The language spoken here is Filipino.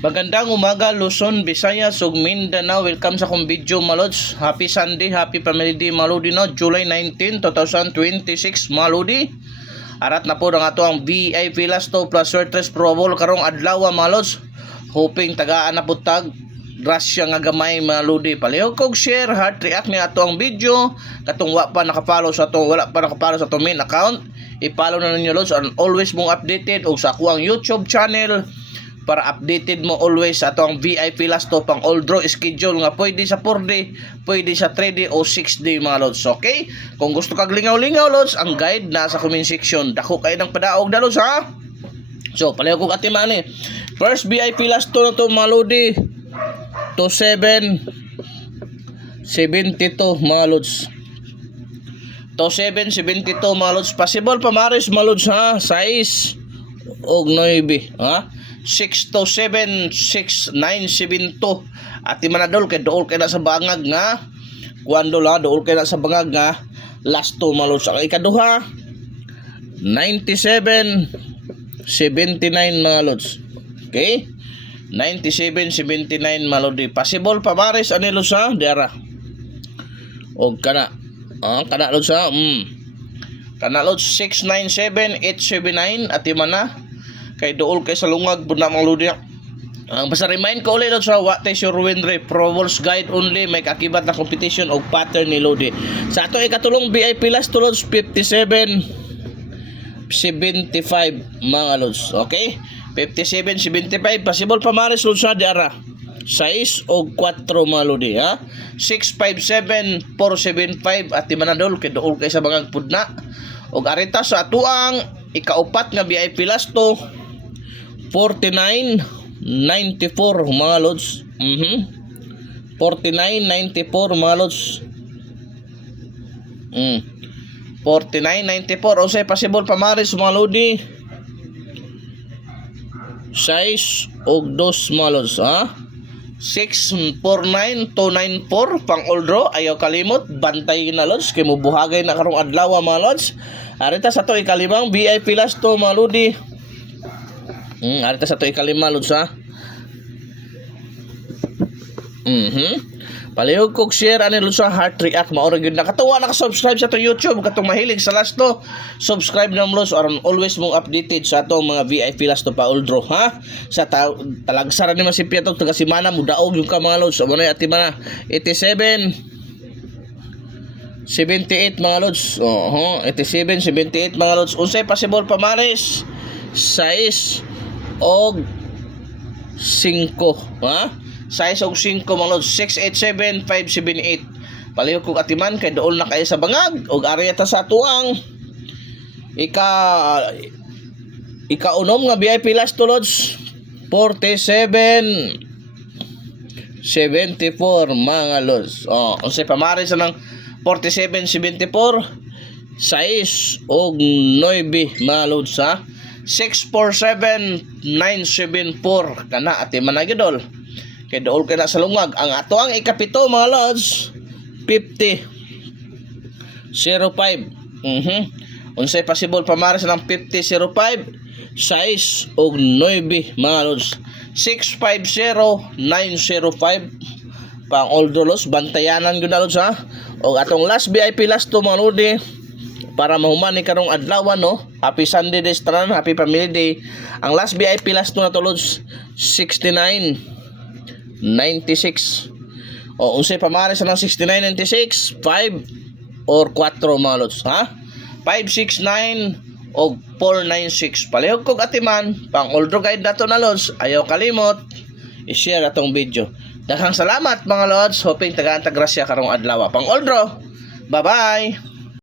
Magandang umaga Luzon, Visayas ug Mindanao. Welcome sa akong video mga lods. Happy Sunday, happy family day mga lodi no. July 19, 2026 mga lodi. Arat na po ang ato ang VIP Last 2 plus Swertres Pro Bowl karong adlaw mga lods. Hoping tagaan na putag grasya nga gamay mga lodi. Palihog kog share, heart react ni ato ang video. Katong wala pa nakapalo sa ato main account. I-follow na ninyo lods and always mong updated og sa ako ang YouTube channel para updated mo always sa atong VIP Last 2 pang all draw schedule nga pwede sa 4D, pwede sa 3D o 6D mga lods. Okay? Kung gusto kag lingaw-lingaw lods, ang guide nasa comment section. Dako kay ng padaog na lods ha. So, palihog kog atiman ni. First VIP Last 2 na to mga lodi. To 7 72 mga lods. To 7 72 mga lods. Possible pa maris mga lods ha. 6 og 9 ha. 6 to 7 6 9 7 2 at manadol kay dool kay na sa bangag nga kuando la dool kay na sa bangag nga last 2 malos ang ikaduha 97 79 mga lods. Okay, 97 79 malodi. Possible pa maris ani lods ha diara og kana kana lods ha kana lods 697 879 at mana kay dool kay sa lungag buna mga lodi. Ang basta remind ko ulit sa what is your win rate Pro Bowls guide only, may kakibat na competition og pattern ni lodi. Sa ato ikatulong VIP Last 2 lods 57 75 mga lods. Okay, 57 75 possible pa maris lods sa diara 6 og 4 mga lodi ha. 657 475 at manadol kay dool kay sa bangang pudna og arita sa atuang ikaupat nga VIP Last 2 49 94 mga lods. 49 94 mga lods. 49 94 o say possible pa maris mga lodi 6 og 2 mga lods ha. 649 294 pang all draw. Ayaw kalimot bantay na lods kay mubuhagay na karong adlaw mga lods. Arita sa to ikalimang VIP Last 2 mga lodi. Arita sa to ikalima lods ha. Palihog kog share ani lods sa heart react maoro gyud nakatuwa naka-subscribe sa to YouTube katong mahilig sa Last 2. Subscribe na mo lods aron always mong updated sa atong mga VIP Last 2 pa all draw ha. Sa talagsara ni masipya to taga semana mo daog yung ka mga lods. Amo na ati mana 87 78 mga lods. 87 78 mga lods. Unsay possible pa maris 6 og 5 ha. 6 og 5 mga lods. 687 578 palihog kog atiman kay dool na kayo sa bangag og area ta sa tuang ikaunom nga VIP Last 2 lods 47 74 mga lods. Unsay pamari sa nang 47 74 6 og 9 mga lods ha. 647 974 kana ati managidol kay dool kay na sa lungag. Ang ato ang ikapito mga lods 50 05 unsay possible pamaris ng 50 05 6 og 9 mga lods. 650 905 pang all draw lods bantayanan gyud na lods ha. Og atong last VIP Last 2 mga lodi para mahumani karong adlaw no. Happy Sunday day tanan, happy family day. Ang last VIP Last 2 na to lods 69 96 o unsay pamari sa ng 69 96 5 or 4 mga lods ha. 569 o 496 palihog kog atiman pang all draw guide nato na lods. Ayaw kalimot i-share atong video. Daghang salamat mga lods. Hoping tagaan ta grasya karong adlaw pang all draw. Bye bye.